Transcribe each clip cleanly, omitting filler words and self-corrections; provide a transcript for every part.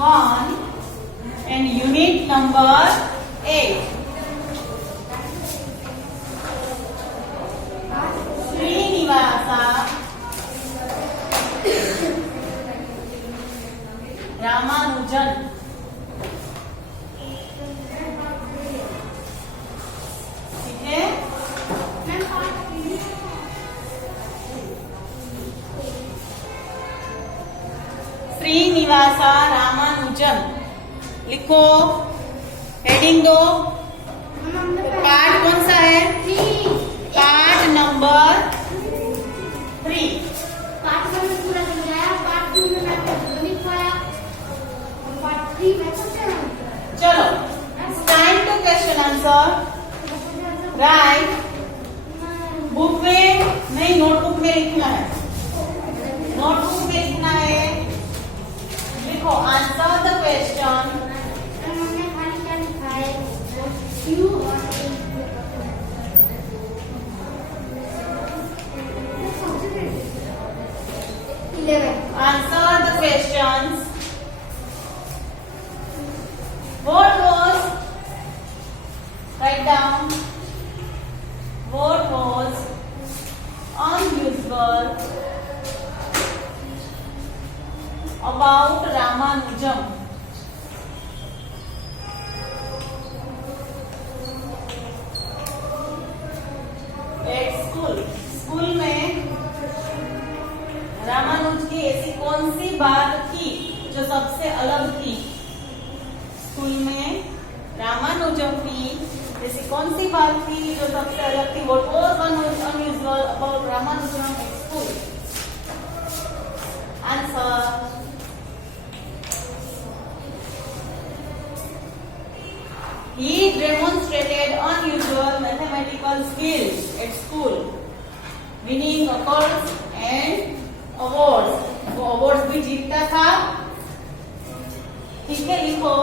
1 and unit number 8. Srinivasa Ramanujan. ठीक है? श्रीनिवासा रामानुजन लिखो, हेडिंग दो। पार्ट कौन सा है? Part number 3। पार्ट 1 में पूरा समझाया, पार्ट 2 में मैंने गणित पढ़ाया, पार्ट 3 में चलो time to question answer. Right, book में नहीं, नोटबुक में लिखना है। नोटबुक में लिखना है। लिखो, आंसर द क्वेश्चन। हमने खाली क्या लिखा है? क्यू और Answer the questions. What was, write down, what was unusual about Ramanujam? At school, school में रामानुज की ऐसी कौन सी बात थी जो सबसे अलग थी? स्कूल में रामानुजम की ऐसी कौन सी बात थी जो सबसे अलग थी? What was unusual about Ramanujam at school? Answer. He demonstrated unusual mathematical skills at school, winning awards and awards. वो अवार्ड्स भी जीतता था। ठीक है, लिखो,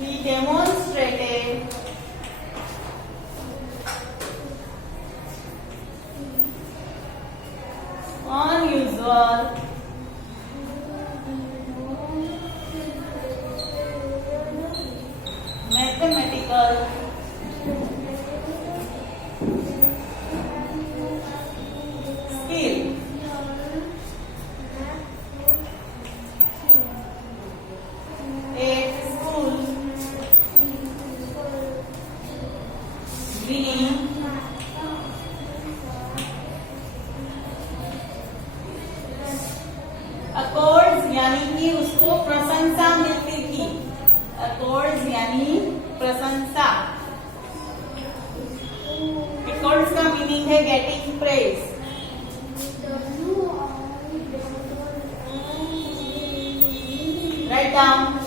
he demonstrated unusual mathematical skill at school, winning accords, यानी कि उसको प्रशंसा मिलती थी। अकॉर्ड्स यानी प्रशंसा। अकॉर्ड्स का मीनिंग है getting praise. Write down.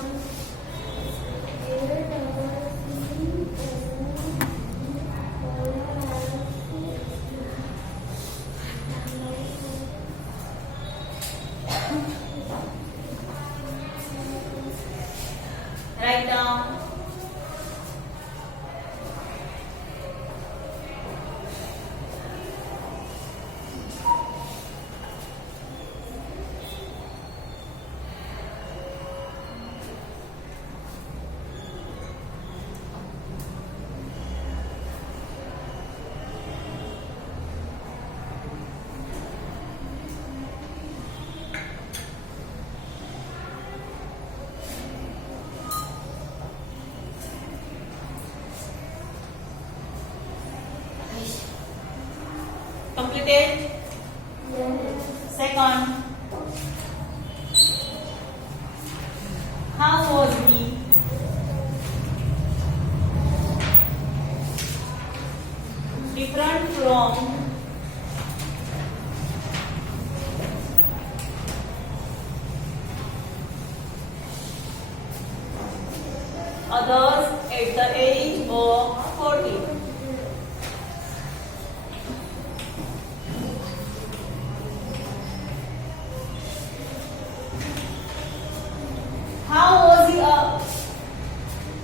Write down. Completed. Second, how was he? Different from others at the age of 40.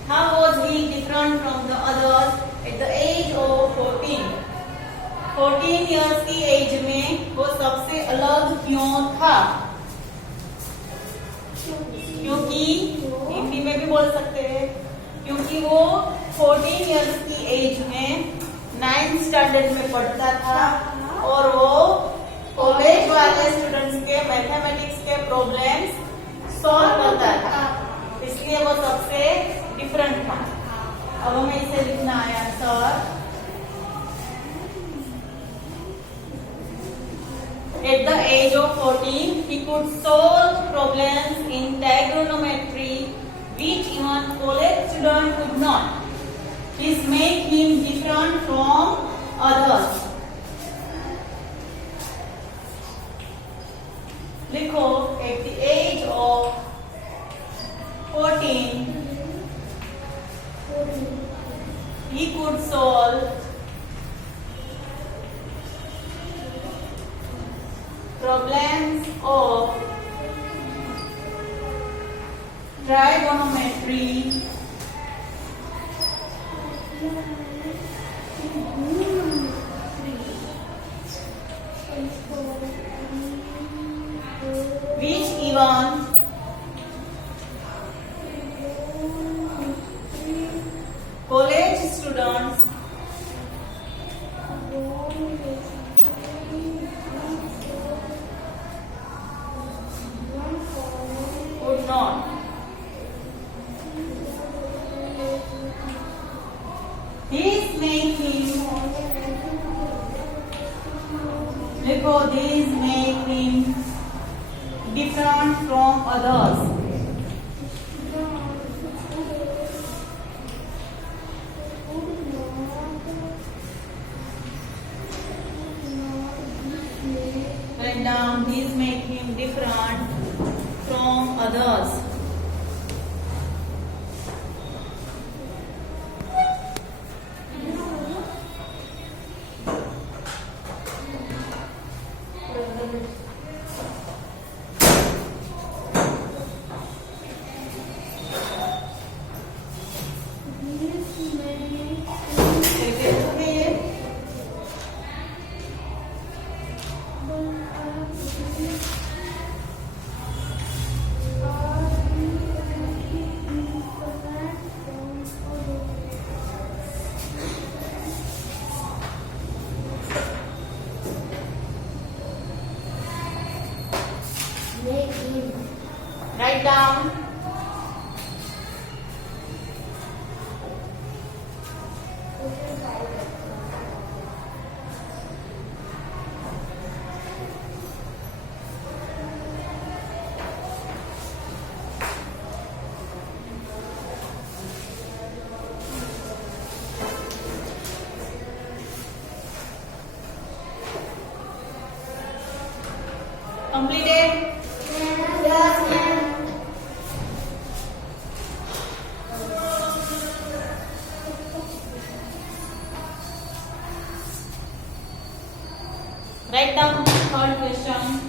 How was he different from the others at the age of 14? 14 years की as में वो सबसे अलग क्यों था? क्योंकि हिंदी में भी बोल सकते हैं, क्योंकि वो 14 इयर्स की एज में 9th स्टैंडर्ड में पढ़ता था और वो कॉलेज वाले स्टूडेंट्स के मैथमेटिक्स के प्रॉब्लम्स सॉल्व करता था, इसलिए वो सबसे डिफरेंट था। अब हमें इसे लिखना है answer. At the age of 14, he could solve problems in trigonometry which even college students could not. This made him different from others. लिखो, at the age of 14, he could solve problems of trigonometry which even college students could not. This make him, देखो, these make him different from others. Write down, these make him different from others. Write down. Completed? Yes, ma'am. Write down third question.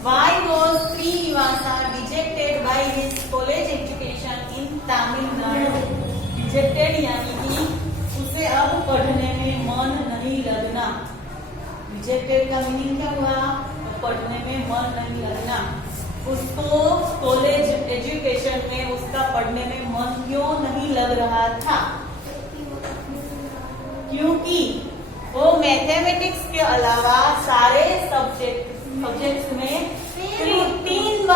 Why was Srinivasa rejected by his college education in Tamil Nadu? Rejected यानी कि उसे अब पढ़ने में मन नहीं लगना। Rejected का मीनिंग क्या हुआ? पढ़ने में मन नहीं लगना। उसको कॉलेज एजुकेशन में उसका पढ़ने में मन क्यों नहीं लग रहा था? क्योंकि वो मैथमेटिक्स के अलावा सारे सब्जेक्ट्स में तीन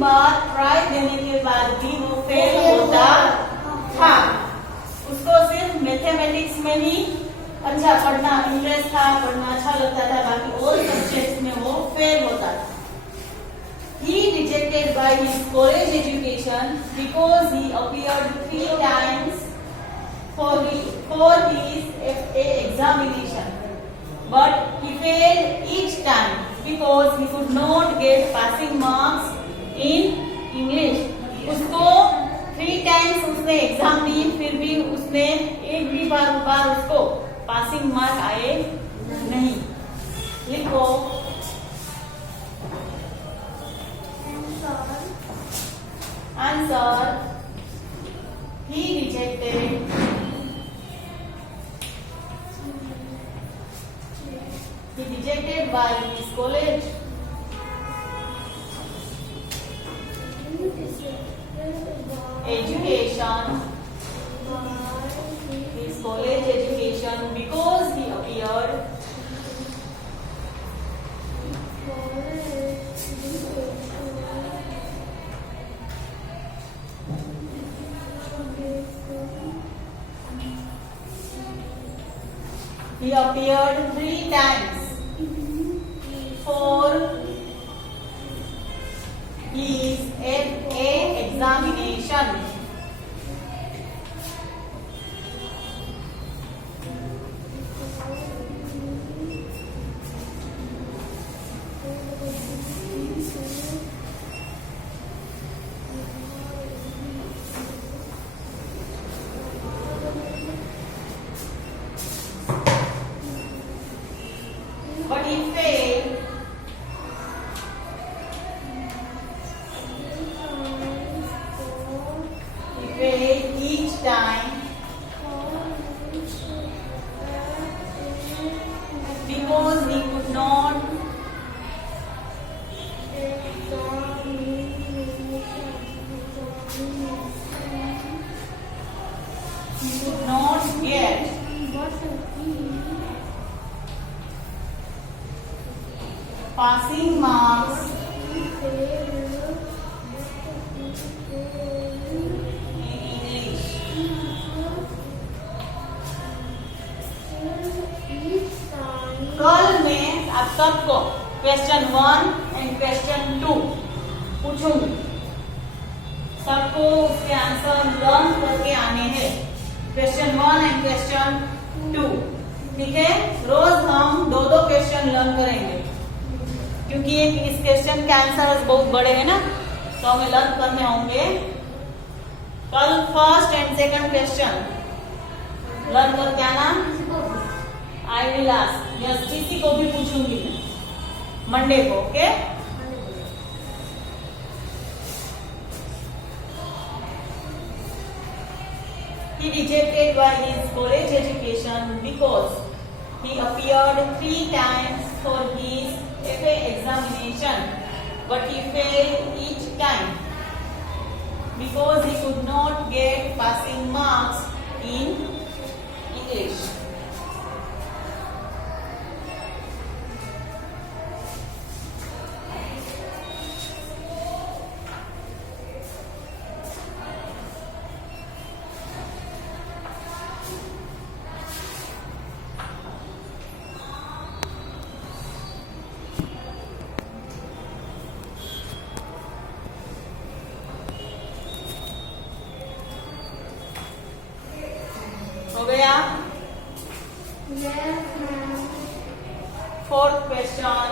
बार ट्राई देने के बाद भी वो फेल होता था। उसको सिर्फ मैथमेटिक्स में ही अच्छा पढ़ना इंटरेस्ट था, पढ़ना अच्छा लगता था, बाकी और सब्जेक्ट्स में वो फेल होता था। He rejected dejected by his college education because he appeared 3 times for his FA examination, but he failed each time because he could not get passing marks in English. उसको 3 times उसने exam दी, फिर भी उसने एक भी बार उसको passing mark आए नहीं. लिखो. Answer. He rejected. He rejected by his college. Education. His college education because he appeared. He appeared 3 times for his FA examination. But he failed. He failed each time because he could not get passing marks in English. कल में आप सबको question 1 and question 2 पूछूंगी. सबको उसके answer learn करके आने हैं. Question 1 and question 2. ठीक है. रोज हम 2-2 क्वेश्चन लर्न करेंगे क्योंकि इस क्वेश्चन के आंसर बहुत बड़े हैं ना, तो हमें लर्न करने होंगे. कल first and second question learn करके आना. I will ask. यस, किसी को भी पूछूंगी मैं मंडे को. Okay. He rejected by his college education because he appeared 3 times for his FA examination, but he failed each time because he could not get passing marks in English. हो गया. Fourth question.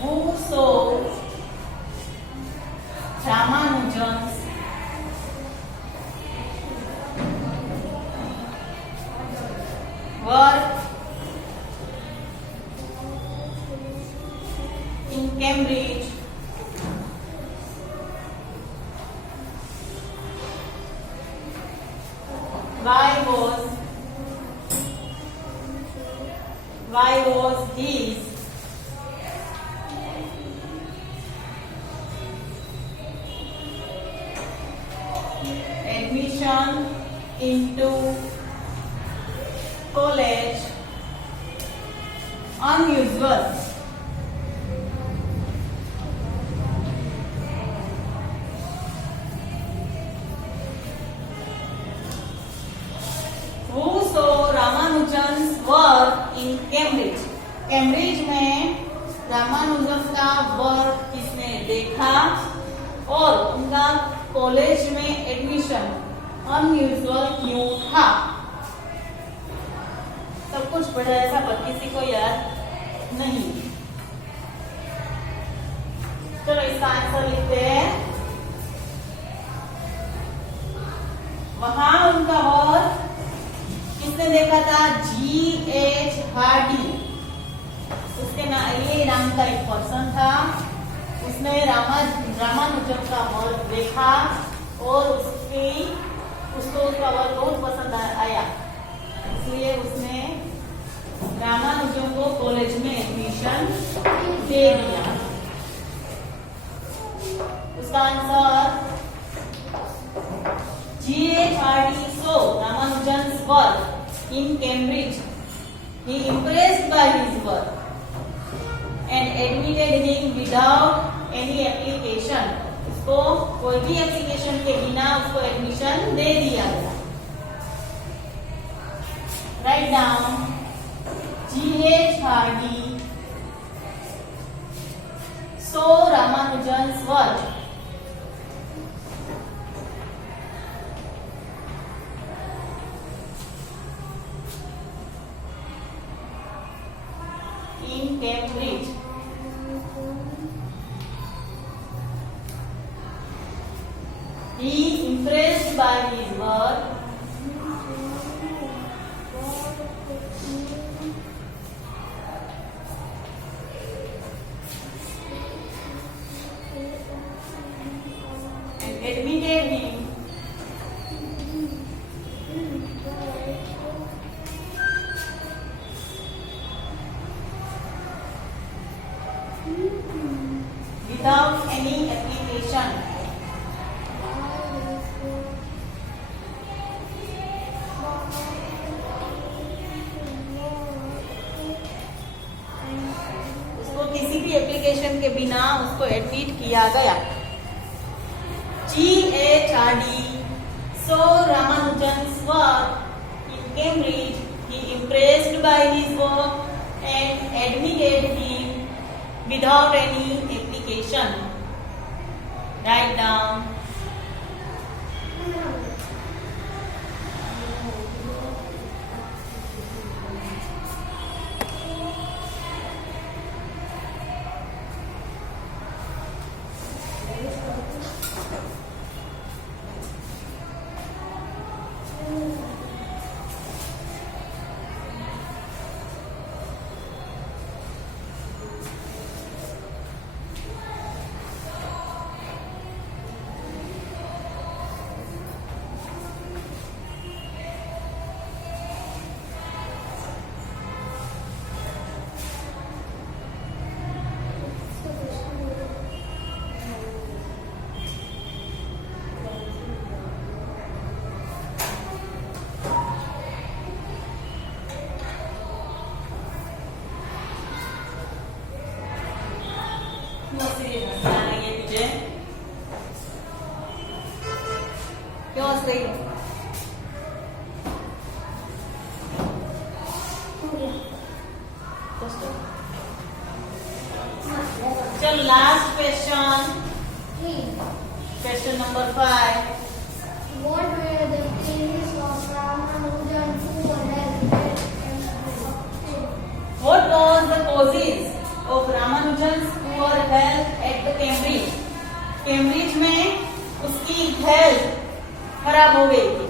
Who saw Ramanujan's work in Cambridge? Why was his admission into college unusual? Cambridge. Cambridge में रामानुजम का work किसने देखा और उनका college में admission unusual क्यों था? सब कुछ पढ़ा ऐसा पर किसी को याद नहीं। चलो इसका आंसर लिखते हैं। वहां उनका वर्क किसने देखा था? G.H. हार्डी। उसके ये नाम का एक पर्सन था। उसने रामानुजम का वर्क देखा और उसको उसका वर्क बहुत पसंद आया, इसलिए उसने रामानुजम को कॉलेज में एडमिशन दे दिया। उसका answer G.H. Hardy saw Ramanujan's work in Cambridge. He impressed by his work and admitted him without any application. उसको कोई भी एप्लीकेशन के बिना उसको एडमिशन दे दिया गया। Write down G.H. Hardy saw Ramanujan's work in Cambridge. He impressed by his work and admitted him without any application. उसको किसी भी एप्लीकेशन के बिना उसको एडमिट किया गया। G.H. Hardy saw Ramanujan's work in Cambridge. He impressed by his work and admitted him without any application. Write down क्यों सही? चल last question, question number 5। What were the causes of Ramanujan's poor health? What was the causes of Ramanujan's poor health at the Cambridge? Cambridge में उसकी health खराब हो गई थी,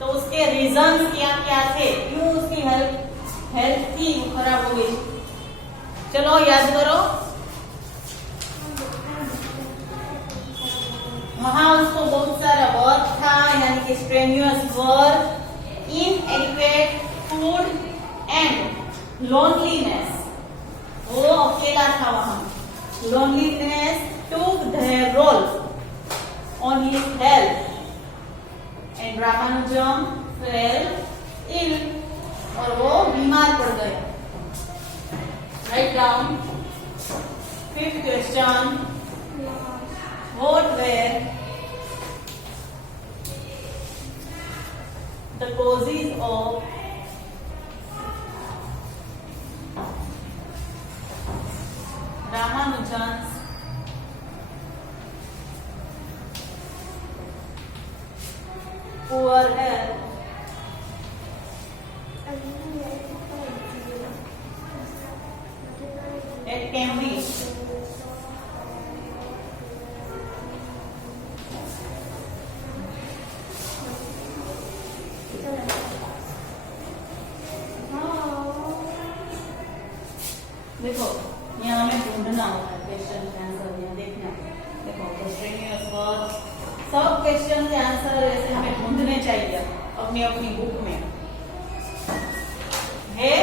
तो उसके रीजन क्या क्या थे, क्यों उसकी हेल्थ थी खराब हो गई? चलो याद करो। वहां उसको बहुत सारा वर्क था, यानी कि strenuous work, inadequate food and loneliness. वो अकेला था वहां। Loneliness took their role on his health and Ramanujam fell ill और वो बीमार पड़ गए। Write down 5th question. What were the causes of At Cambridge. देखो यहाँ हमें ढूंढना होता है क्वेश्चन के आंसर, यहाँ देखना। देखो स्ट्रेनियस वर्ब, सब क्वेश्चन के आंसर ऐसे हमें ढूंढने चाहिए अपनी अपनी बुक में है।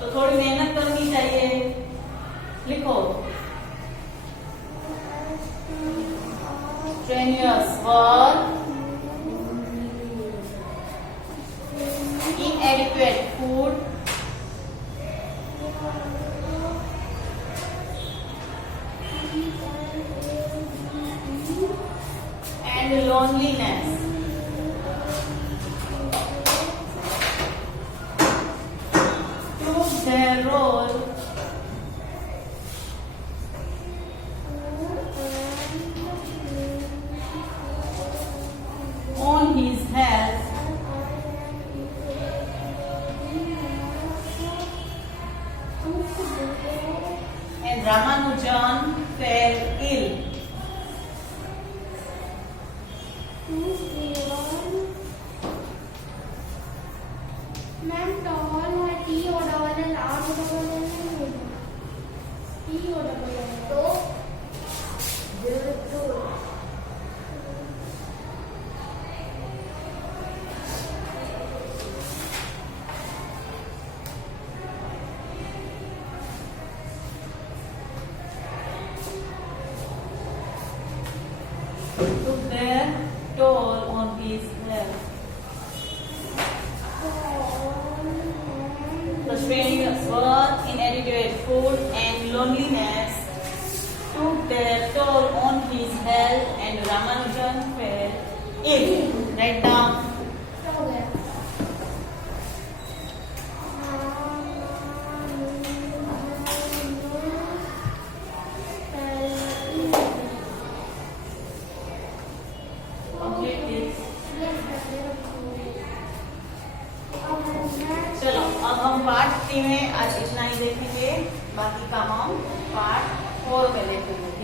तो थोड़ी मेहनत करनी चाहिए। लिखो strenuous verb, inadequate food, and loneliness. Took their role on his health and Ramanujan fell ill. Ma'am toll है T O double L or O double L नहीं होगा टी ओ डबल एल तो Took their toll on his health. The strenuous work, inadequate food, and loneliness took their toll on his health, and Ramanujan fell ill. Write down. हो गया Complete this. चलो अब हम part 3 में आज इतना ही देखेंगे, बाकी काम हम पार्ट 4 में देखेंगे।